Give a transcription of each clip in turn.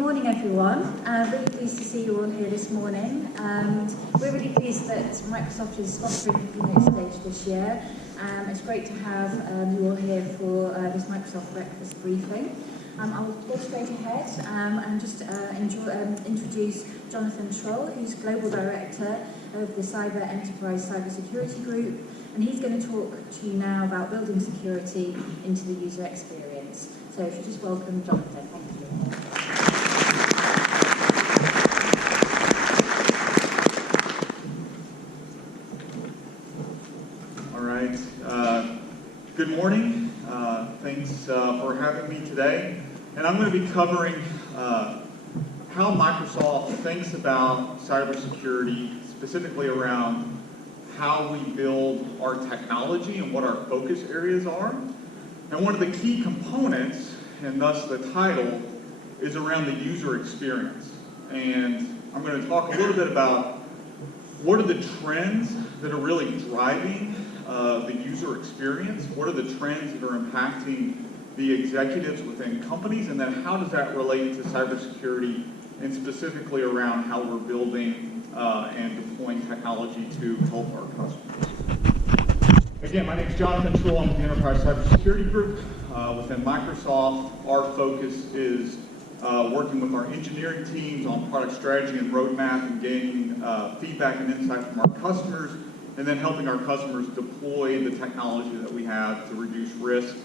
morning, everyone. Really pleased to see you all here this morning. We're really pleased that Microsoft is sponsoring the Keynote stage this year. It's great to have you all here for this Microsoft breakfast briefing. I'll go straight ahead and just introduce Jonathan Troll, who's Global Director of the Cyber Enterprise Cybersecurity Group, and he's going to talk to you now about building security into the user experience. So if you just welcome Jonathan, thank you. All right. Good morning. Thanks for having me today. And I'm going to be covering how Microsoft thinks about cybersecurity, specifically around how we build our technology and what our focus areas are. And one of the key components, and thus the title, is around the user experience. And I'm going to talk a little bit about what are the trends that are really driving the user experience, what are the trends that are impacting the executives within companies, and then how does that relate to cybersecurity, and specifically around how we're building and deploying technology to help our customers. Again, my name is Jonathan Troll. I'm with the Enterprise Cybersecurity Group. Within Microsoft, our focus is working with our engineering teams on product strategy and roadmap and gaining feedback and insight from our customers, and then helping our customers deploy the technology that we have to reduce risk,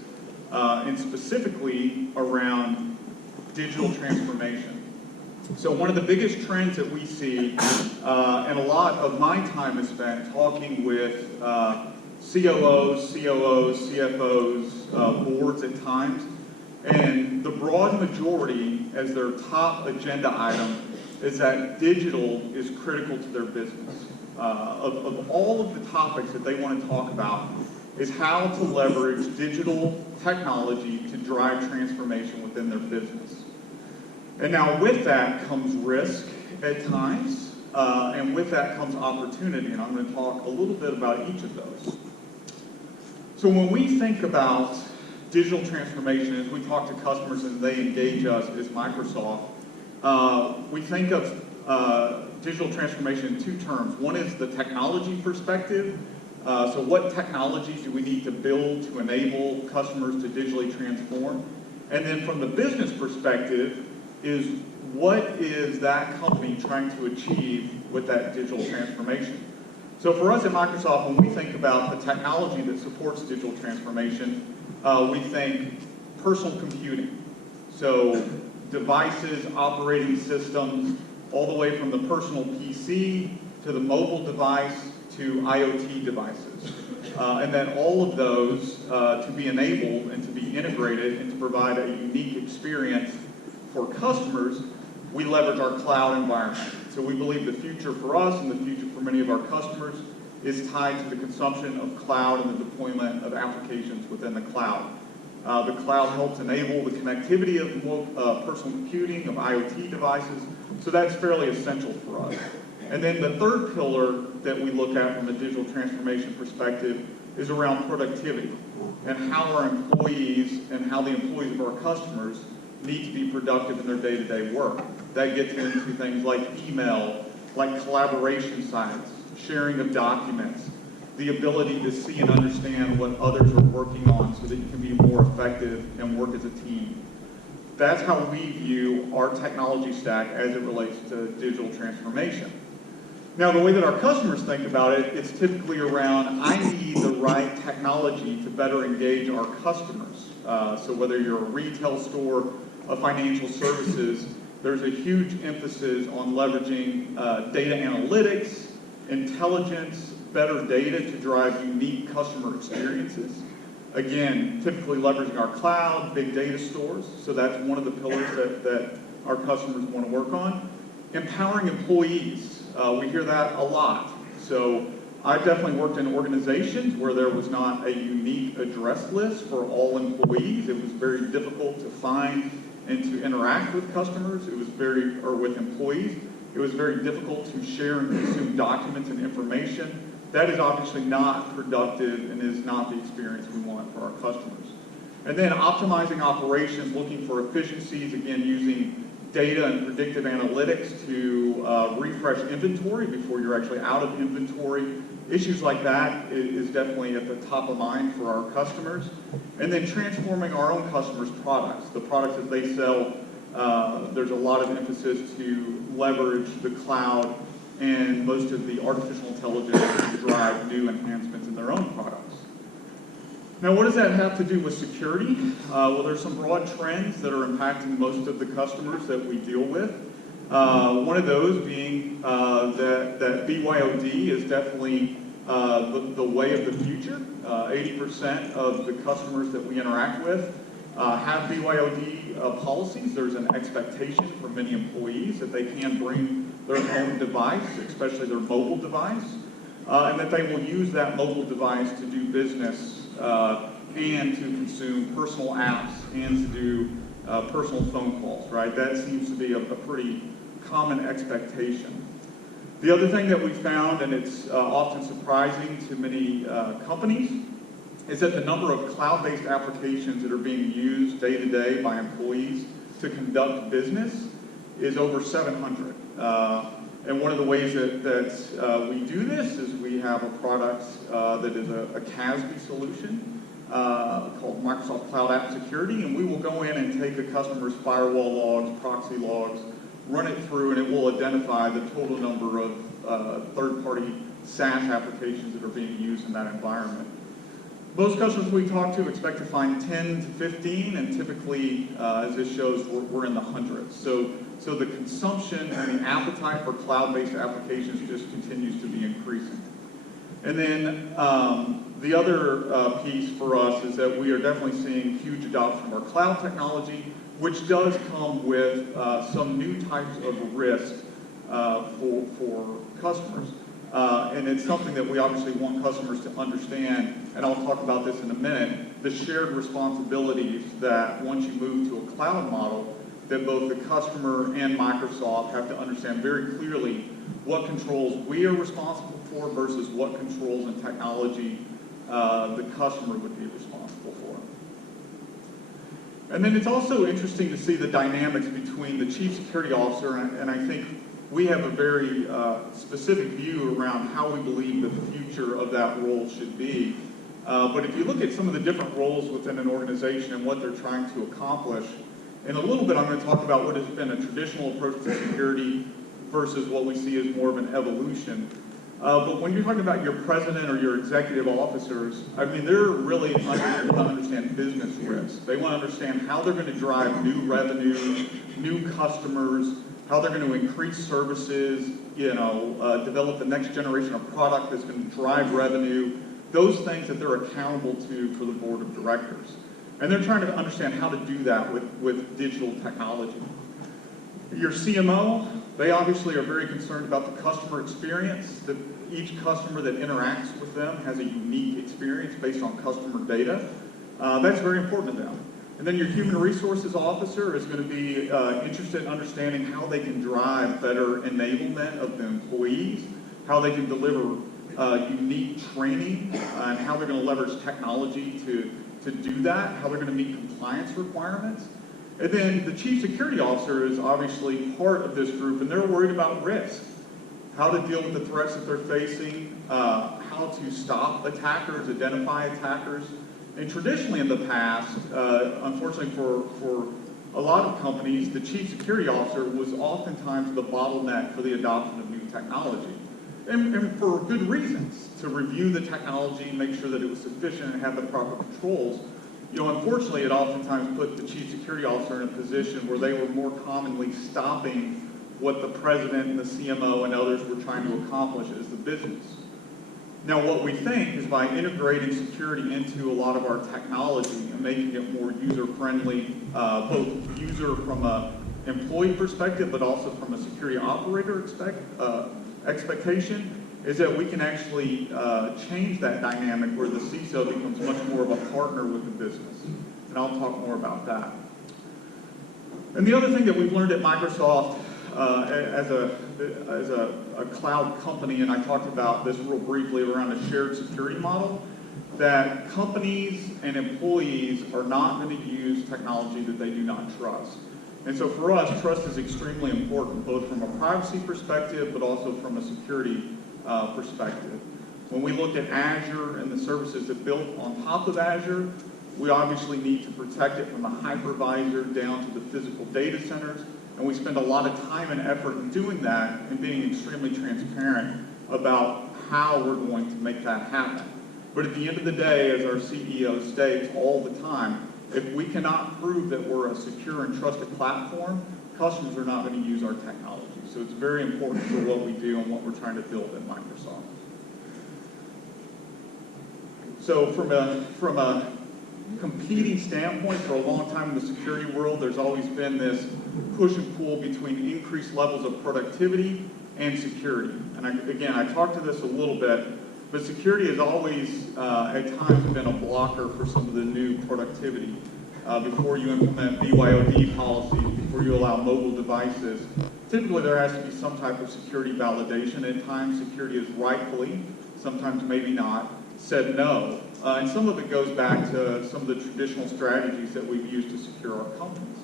and specifically around digital transformation. So one of the biggest trends that we see, and a lot of my time is spent talking with COOs, COOs, CFOs, boards at times, and the broad majority as their top agenda item is that digital is critical to their business. Of all of the topics that they want to talk about is how to leverage digital technology to drive transformation within their business. And now with that comes risk at times, and with that comes opportunity, and I'm going to talk a little bit about each of those. So when we think about digital transformation, as we talk to customers and they engage us as Microsoft, we think of digital transformation in two terms. One is the technology perspective. So what technologies do we need to build to enable customers to digitally transform? And then from the business perspective is what is that company trying to achieve with that digital transformation? So for us at Microsoft, when we think about the technology that supports digital transformation, we think personal computing. So devices, operating systems, all the way from the personal PC to the mobile device to IoT devices. And then all of those to be enabled and to be integrated and to provide a unique experience for customers, we leverage our cloud environment. So we believe the future for us and the future for many of our customers is tied to the consumption of cloud and the deployment of applications within the cloud. The cloud helps enable the connectivity of personal computing, of IoT devices, so that's fairly essential for us. And then the third pillar that we look at from a digital transformation perspective is around productivity and how our employees and how the employees of our customers need to be productive in their day-to-day work. That gets into things like email, like collaboration sites, sharing of documents, the ability to see and understand what others are working on so that you can be more effective and work as a team. That's how we view our technology stack as it relates to digital transformation. Now, the way that our customers think about it, it's typically around, I need the right technology to better engage our customers. So whether you're a retail store, a financial services, there's a huge emphasis on leveraging data analytics, intelligence, better data to drive unique customer experiences. Again, typically leveraging our cloud, big data stores, so that's one of the pillars that our customers want to work on. Empowering employees, we hear that a lot. So I've definitely worked in organizations where there was not a unique address list for all employees. It was very difficult to find and to interact with customers. It was with employees. It was very difficult to share and consume documents and information. That is obviously not productive and is not the experience we want for our customers. And then optimizing operations, looking for efficiencies, again, using data and predictive analytics to refresh inventory before you're actually out of inventory. Issues like that is definitely at the top of mind for our customers. And then transforming our own customers' products. The products that they sell, there's a lot of emphasis to leverage the cloud and most of the artificial intelligence to drive new enhancements in their own products. Now, what does that have to do with security? Well, there's some broad trends that are impacting most of the customers that we deal with. One of those being that BYOD is definitely the way of the future. 80% of the customers that we interact with have BYOD policies. There's an expectation for many employees that they can bring their own device, especially their mobile device, and that they will use that mobile device to do business and to consume personal apps and to do personal phone calls, right? That seems to be a pretty common expectation. The other thing that we found, and it's often surprising to many companies, is that the number of cloud-based applications that are being used day to day by employees to conduct business is over 700. And one of the ways that we do this is we have a product that is a CASB solution called Microsoft Cloud App Security, and we will go in and take a customer's firewall logs, proxy logs, run it through, and it will identify the total number of third-party SaaS applications that are being used in that environment. Most customers we talk to expect to find 10 to 15, and typically, as this shows, we're in the hundreds. So the consumption and the appetite for cloud-based applications just continues to be increasing. And then the other piece for us is that we are definitely seeing huge adoption of our cloud technology, which does come with some new types of risk for customers. And it's something that we obviously want customers to understand, and I'll talk about this in a minute, the shared responsibilities that once you move to a cloud model, that both the customer and Microsoft have to understand very clearly what controls we are responsible for versus what controls and technology the customer would be responsible for. And then it's also interesting to see the dynamics between the Chief Security Officer, and I think we have a very specific view around how we believe that the future of that role should be. But if you look at some of the different roles within an organization and what they're trying to accomplish, in a little bit I'm going to talk about what has been a traditional approach to security versus what we see as more of an evolution. But when you're talking about your president or your executive officers, I mean, they're really want to understand business risk. They want to understand how they're going to drive new revenue, new customers, how they're going to increase services, develop the next generation of product that's going to drive revenue, those things that they're accountable to for the board of directors. And they're trying to understand how to do that with digital technology. Your CMO, they obviously are very concerned about the customer experience, that each customer that interacts with them has a unique experience based on customer data. That's very important to them. And then your human resources officer is going to be interested in understanding how they can drive better enablement of the employees, how they can deliver unique training, and how they're going to leverage technology to do that, how they're going to meet compliance requirements. And then the Chief Security Officer is obviously part of this group, and they're worried about risk, how to deal with the threats that they're facing, how to stop attackers, identify attackers. And traditionally in the past, unfortunately for a lot of companies, the Chief Security Officer was oftentimes the bottleneck for the adoption of new technology. And for good reasons, to review the technology, make sure that it was sufficient and have the proper controls. Unfortunately, it oftentimes put the Chief Security Officer in a position where they were more commonly stopping what the president and the CMO and others were trying to accomplish as the business. Now, what we think is by integrating security into a lot of our technology and making it more user-friendly, both user from an employee perspective, but also from a security operator expectation, is that we can actually change that dynamic where the CISO becomes much more of a partner with the business. And I'll talk more about that. And the other thing that we've learned at Microsoft as a cloud company, and I talked about this real briefly around a shared security model, that companies and employees are not going to use technology that they do not trust. And so for us, trust is extremely important, both from a privacy perspective, but also from a security perspective. When we look at Azure and the services that built on top of Azure, we obviously need to protect it from the hypervisor down to the physical data centers, and we spend a lot of time and effort in doing that and being extremely transparent about how we're going to make that happen. But at the end of the day, as our CEO states all the time, if we cannot prove that we're a secure and trusted platform, customers are not going to use our technology. So it's very important for what we do and what we're trying to build at Microsoft. So from a competing standpoint, for a long time in the security world, there's always been this push and pull between increased levels of productivity and security. And I talked to this a little bit, but security has always, at times, been a blocker for some of the new productivity. Before you implement BYOD policies, before you allow mobile devices, typically there has to be some type of security validation. At times, security is rightfully, sometimes maybe not, said no. And some of it goes back to some of the traditional strategies that we've used to secure our companies.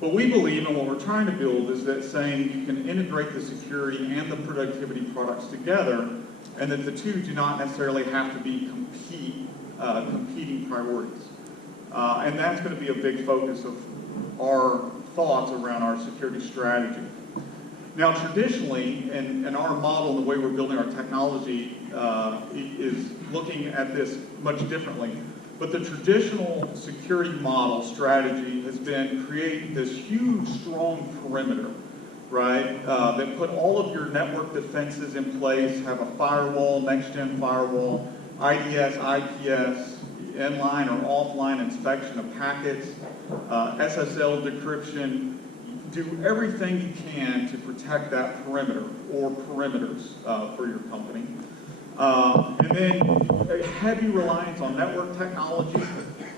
But we believe, and what we're trying to build, is that saying you can integrate the security and the productivity products together, and that the two do not necessarily have to be competing priorities. And that's going to be a big focus of our thoughts around our security strategy. Now, traditionally, in our model, the way we're building our technology is looking at this much differently. But the traditional security model strategy has been create this huge, strong perimeter, right? That put all of your network defenses in place, have a firewall, next-gen firewall, IDS, IPS, inline or offline inspection of packets, SSL decryption. Do everything you can to protect that perimeter or perimeters for your company. And then a heavy reliance on network technology.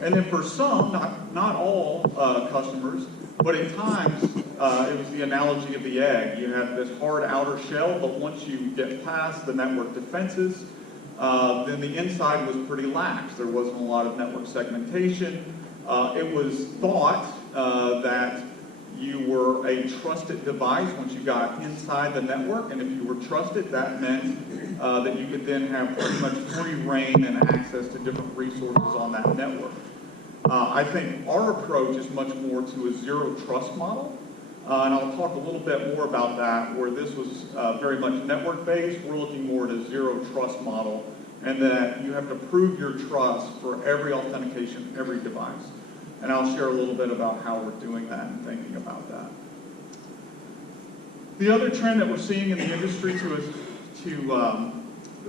And then for some, not all customers, but at times it was the analogy of the egg. You have this hard outer shell, but once you get past the network defenses, then the inside was pretty lax. There wasn't a lot of network segmentation. It was thought that you were a trusted device once you got inside the network, and if you were trusted, that meant that you could then have pretty much free reign and access to different resources on that network. I think our approach is much more to a zero trust model, and I'll talk a little bit more about that, where this was very much network-based. We're looking more at a zero trust model, and that you have to prove your trust for every authentication, every device. And I'll share a little bit about how we're doing that and thinking about that. The other trend that we're seeing in the industry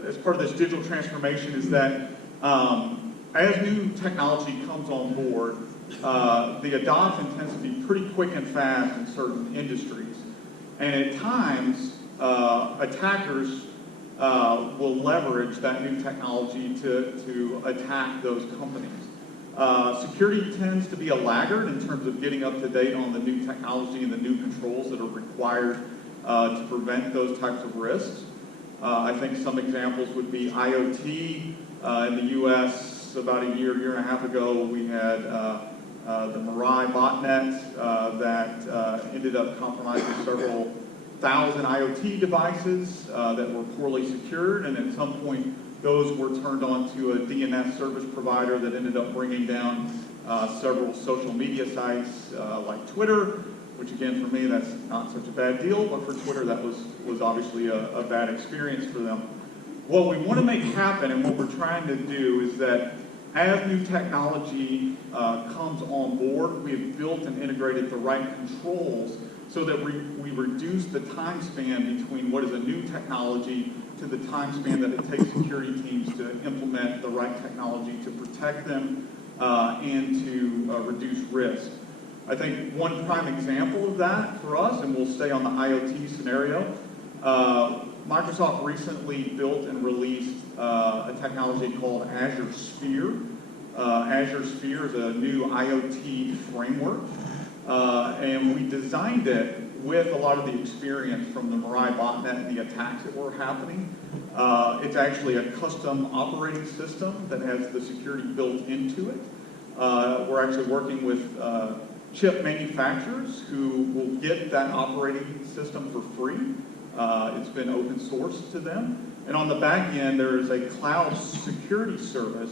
as part of this digital transformation is that as new technology comes on board, the adoption tends to be pretty quick and fast in certain industries. And at times, attackers will leverage that new technology to attack those companies. Security tends to be a laggard in terms of getting up to date on the new technology and the new controls that are required to prevent those types of risks. I think some examples would be IoT. In the US, about a year and a half ago, we had the Mirai botnet that ended up compromising several thousand IoT devices that were poorly secured, and at some point those were turned on to a DNS service provider that ended up bringing down several social media sites like Twitter, which again for me that's not such a bad deal, but for Twitter that was obviously a bad experience for them. What we want to make happen and what we're trying to do is that as new technology comes on board, we have built and integrated the right controls so that we reduce the time span between what is a new technology to the time span that it takes security teams to implement the right technology to protect them and to reduce risk. I think one prime example of that for us, and we'll stay on the IoT scenario, Microsoft recently built and released a technology called Azure Sphere. Azure Sphere is a new IoT framework, and we designed it with a lot of the experience from the Mirai botnet and the attacks that were happening. It's actually a custom operating system that has the security built into it. We're actually working with chip manufacturers who will get that operating system for free. It's been open sourced to them. And on the back end, there is a cloud security service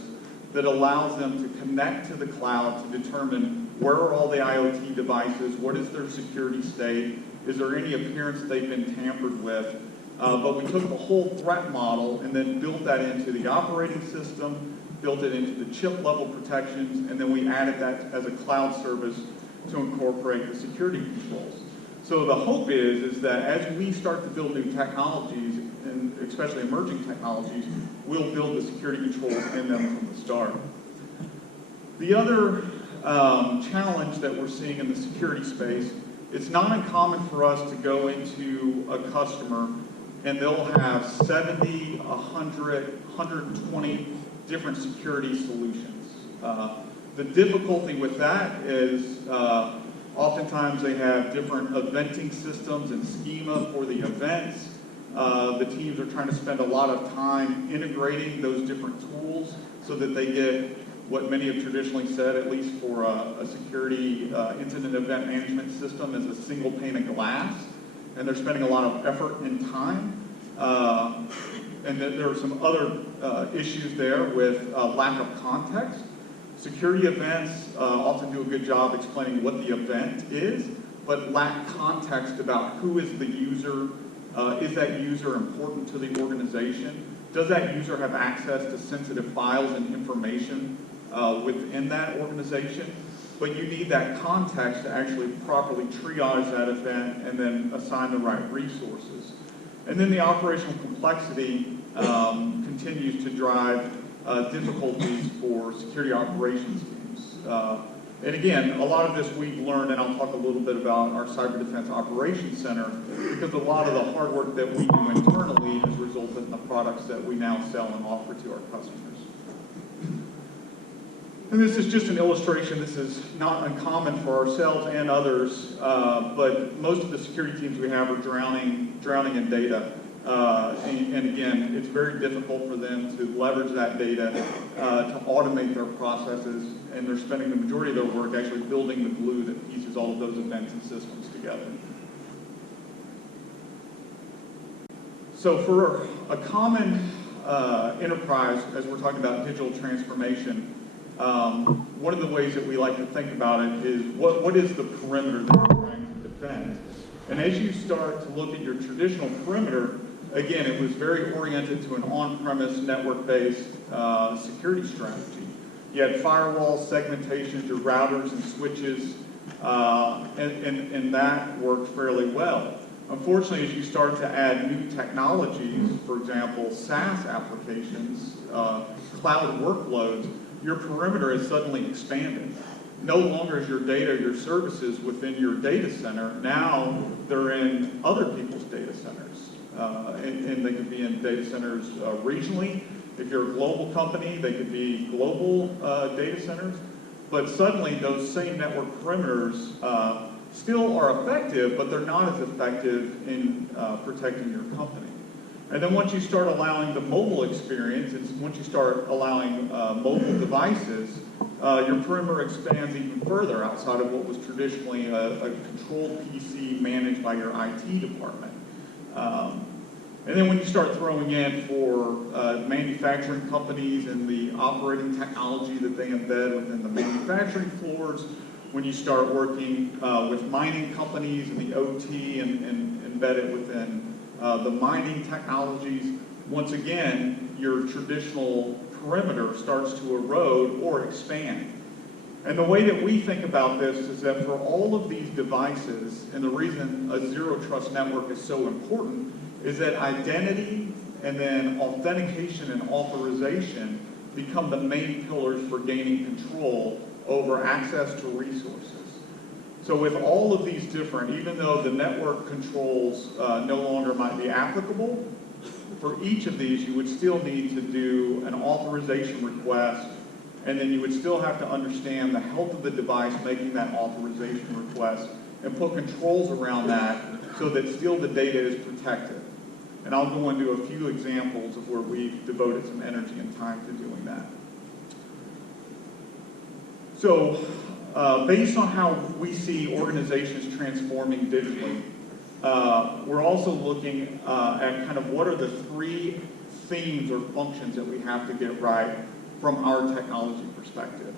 that allows them to connect to the cloud to determine where are all the IoT devices, what is their security state, is there any appearance they've been tampered with. But we took the whole threat model and then built that into the operating system, built it into the chip level protections, and then we added that as a cloud service to incorporate the security controls. So the hope is that as we start to build new technologies, and especially emerging technologies, we'll build the security controls in them from the start. The other challenge that we're seeing in the security space, it's not uncommon for us to go into a customer and they'll have 70, 100, 120 different security solutions. The difficulty with that is oftentimes they have different eventing systems and schema for the events. The teams are trying to spend a lot of time integrating those different tools so that they get what many have traditionally said, at least for a security incident event management system, is a single pane of glass. And they're spending a lot of effort and time. And then there are some other issues there with lack of context. Security events often do a good job explaining what the event is, but lack context about who is the user. Is that user important to the organization? Does that user have access to sensitive files and information within that organization? But you need that context to actually properly triage that event and then assign the right resources. And then the operational complexity continues to drive difficulties for security operations teams. And again, a lot of this we've learned, and I'll talk a little bit about our Cyber Defense Operations Center, because a lot of the hard work that we do internally has resulted in the products that we now sell and offer to our customers. And this is just an illustration. This is not uncommon for ourselves and others, but most of the security teams we have are drowning in data. And again, it's very difficult for them to leverage that data to automate their processes, and they're spending the majority of their work actually building the glue that pieces all of those events and systems together. So for a common enterprise, as we're talking about digital transformation, one of the ways that we like to think about it is what is the perimeter that we're trying to defend? And as you start to look at your traditional perimeter, again, it was very oriented to an on-premise network-based security strategy. You had firewalls, segmentations, your routers and switches, and that worked fairly well. Unfortunately, as you start to add new technologies, for example, SaaS applications, cloud workloads, your perimeter is suddenly expanded. No longer is your data, your services within your data center. Now they're in other people's data centers. And they could be in data centers regionally. If you're a global company, they could be global data centers. But suddenly those same network perimeters still are effective, but they're not as effective in protecting your company. And then once you start allowing the mobile experience, once you start allowing mobile devices, your perimeter expands even further outside of what was traditionally a controlled PC managed by your IT department. And then when you start throwing in for manufacturing companies and the operating technology that they embed within the manufacturing floors, when you start working with mining companies and the OT and embed it within the mining technologies, once again, your traditional perimeter starts to erode or expand. And the way that we think about this is that for all of these devices, and the reason a zero trust network is so important, is that identity and then authentication and authorization become the main pillars for gaining control over access to resources. So with all of these different, even though the network controls no longer might be applicable, for each of these you would still need to do an authorization request, and then you would still have to understand the health of the device making that authorization request and put controls around that so that still the data is protected. And I'll go into a few examples of where we've devoted some energy and time to doing that. So based on how we see organizations transforming digitally, we're also looking at kind of what are the 3 themes or functions that we have to get right from our technology perspective.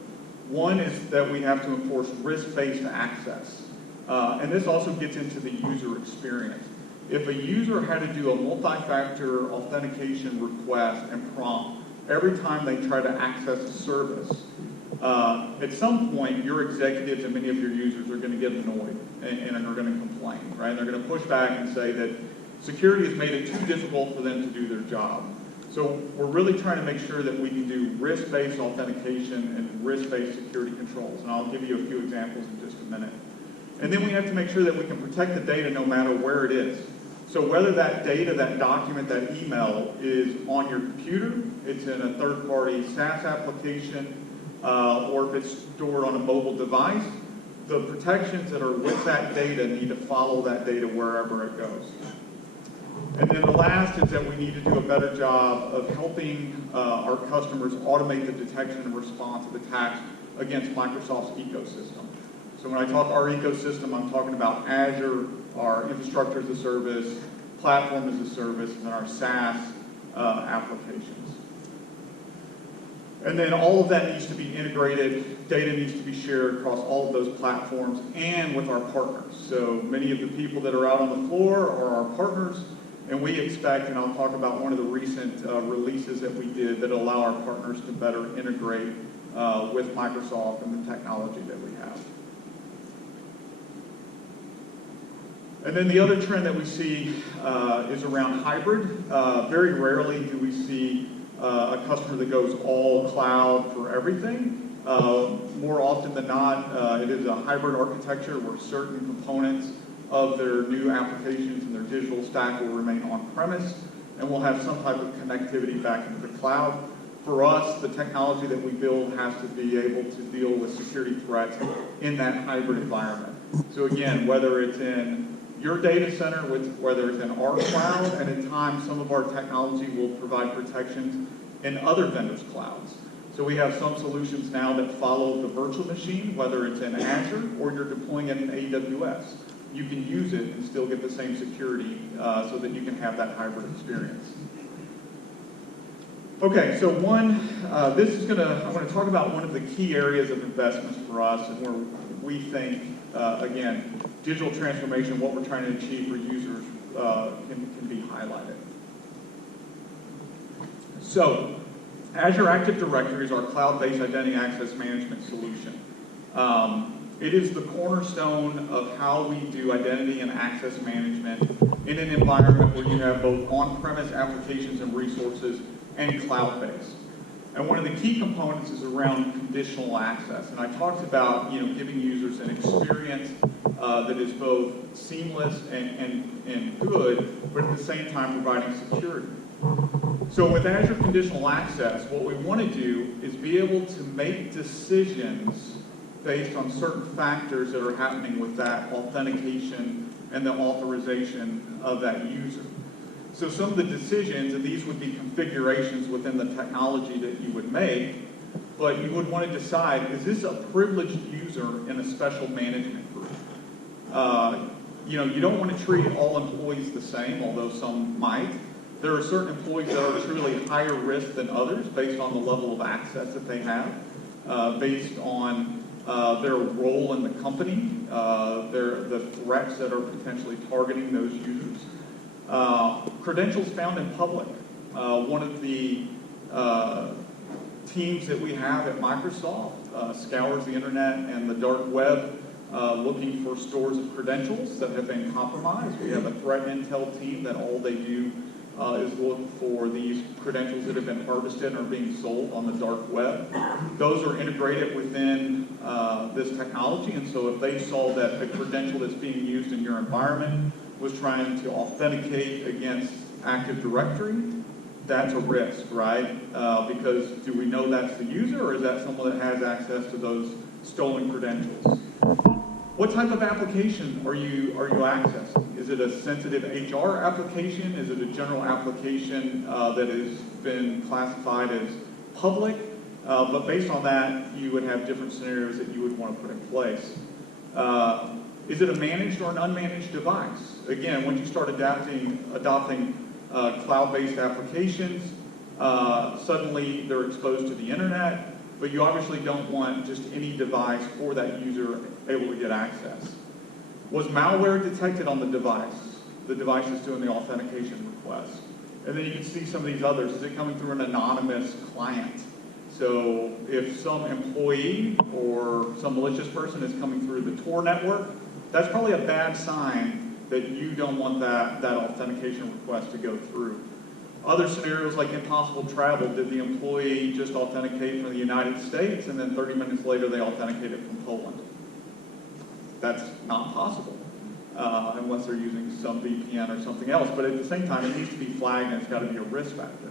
One is that we have to enforce risk-based access. And this also gets into the user experience. If a user had to do a multi-factor authentication request and prompt every time they try to access a service, at some point your executives and many of your users are going to get annoyed and are going to complain, right? They're going to push back and say that security has made it too difficult for them to do their job. So we're really trying to make sure that we can do risk-based authentication and risk-based security controls. And I'll give you a few examples in just a minute. And then we have to make sure that we can protect the data no matter where it is. So whether that data, that document, that email is on your computer, it's in a third-party SaaS application, or if it's stored on a mobile device, the protections that are with that data need to follow that data wherever it goes. And then the last is that we need to do a better job of helping our customers automate the detection and response of attacks against Microsoft's ecosystem. So when I talk our ecosystem, I'm talking about Azure, our infrastructure as a service, platform as a service, and then our SaaS applications. And then all of that needs to be integrated. Data needs to be shared across all of those platforms and with our partners. So many of the people that are out on the floor are our partners, and we expect, and I'll talk about one of the recent releases that we did that allow our partners to better integrate with Microsoft and the technology that we have. And then the other trend that we see is around hybrid. Very rarely do we see a customer that goes all cloud for everything. More often than not, it is a hybrid architecture where certain components of their new applications and their digital stack will remain on-premise, and we'll have some type of connectivity back into the cloud. For us, the technology that we build has to be able to deal with security threats in that hybrid environment. So again, whether it's in your data center, whether it's in our cloud, and at times some of our technology will provide protections in other vendors' clouds. So we have some solutions now that follow the virtual machine, whether it's in Azure or you're deploying it in AWS. You can use it and still get the same security so that you can have that hybrid experience. Okay, so I'm going to talk about one of the key areas of investments for us and where we think, again, digital transformation, what we're trying to achieve for users can be highlighted. So, Azure Active Directory is our cloud-based identity access management solution. It is the cornerstone of how we do identity and access management in an environment where you have both on-premise applications and resources and cloud-based. And one of the key components is around conditional access. And I talked about giving users an experience that is both seamless and good, but at the same time providing security. So with Azure Conditional Access, what we want to do is be able to make decisions based on certain factors that are happening with that authentication and the authorization of that user. So some of the decisions, and these would be configurations within the technology that you would make, but you would want to decide, is this a privileged user in a special management group? You don't want to treat all employees the same, although some might. There are certain employees that are truly higher risk than others based on the level of access that they have, based on their role in the company, the threats that are potentially targeting those users. Credentials found in public. One of the teams that we have at Microsoft scours the internet and the dark web looking for stores of credentials that have been compromised. We have a threat intel team that all they do is look for these credentials that have been harvested and are being sold on the dark web. Those are integrated within this technology, and so if they saw that the credential that's being used in your environment was trying to authenticate against Active Directory, that's a risk, right? Because do we know that's the user, or is that someone that has access to those stolen credentials? What type of application are you accessing? Is it a sensitive HR application? Is it a general application that has been classified as public? But based on that, you would have different scenarios that you would want to put in place. Is it a managed or an unmanaged device? Again, once you start adopting cloud-based applications, suddenly they're exposed to the internet, but you obviously don't want just any device for that user able to get access. Was malware detected on the device? The device is doing the authentication request. And then you can see some of these others. Is it coming through an anonymous client? So if some employee or some malicious person is coming through the Tor network, that's probably a bad sign that you don't want that authentication request to go through. Other scenarios like impossible travel, did the employee just authenticate from the United States and then 30 minutes later they authenticated from Poland? That's not possible unless they're using some VPN or something else. But at the same time, it needs to be flagged and it's got to be a risk factor.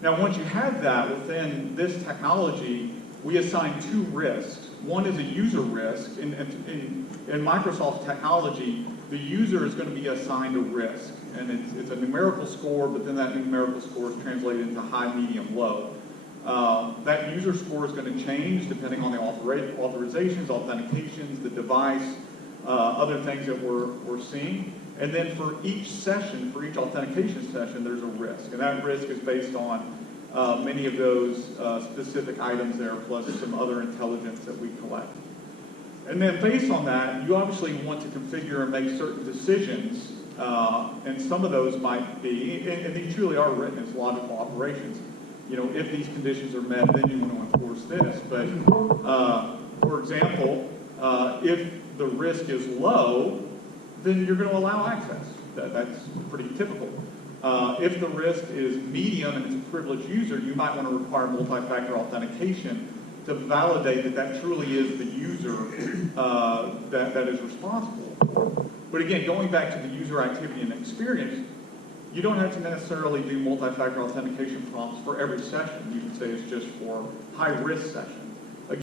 Now, once you have that within this technology, we assign two risks. One is a user risk. In Microsoft's technology, the user is going to be assigned a risk. And it's a numerical score, but then that numerical score is translated into high, medium, low. That user score is going to change depending on the authorizations, authentications, the device, other things that we're seeing. And then for each session, for each authentication session, there's a risk. And that risk is based on many of those specific items there, plus some other intelligence that we collect. And then based on that, you obviously want to configure and make certain decisions. And some of those might be, and these truly are written as logical operations. You know, if these conditions are met, then you want to enforce this. But for example, if the risk is low, then you're going to allow access. That's pretty typical. If the risk is medium and it's a privileged user, you might want to require multi-factor authentication to validate that truly is the user that is responsible. But again, going back to the user activity and experience, you don't have to necessarily do multi-factor authentication prompts for every session. You can say it's just for high-risk sessions.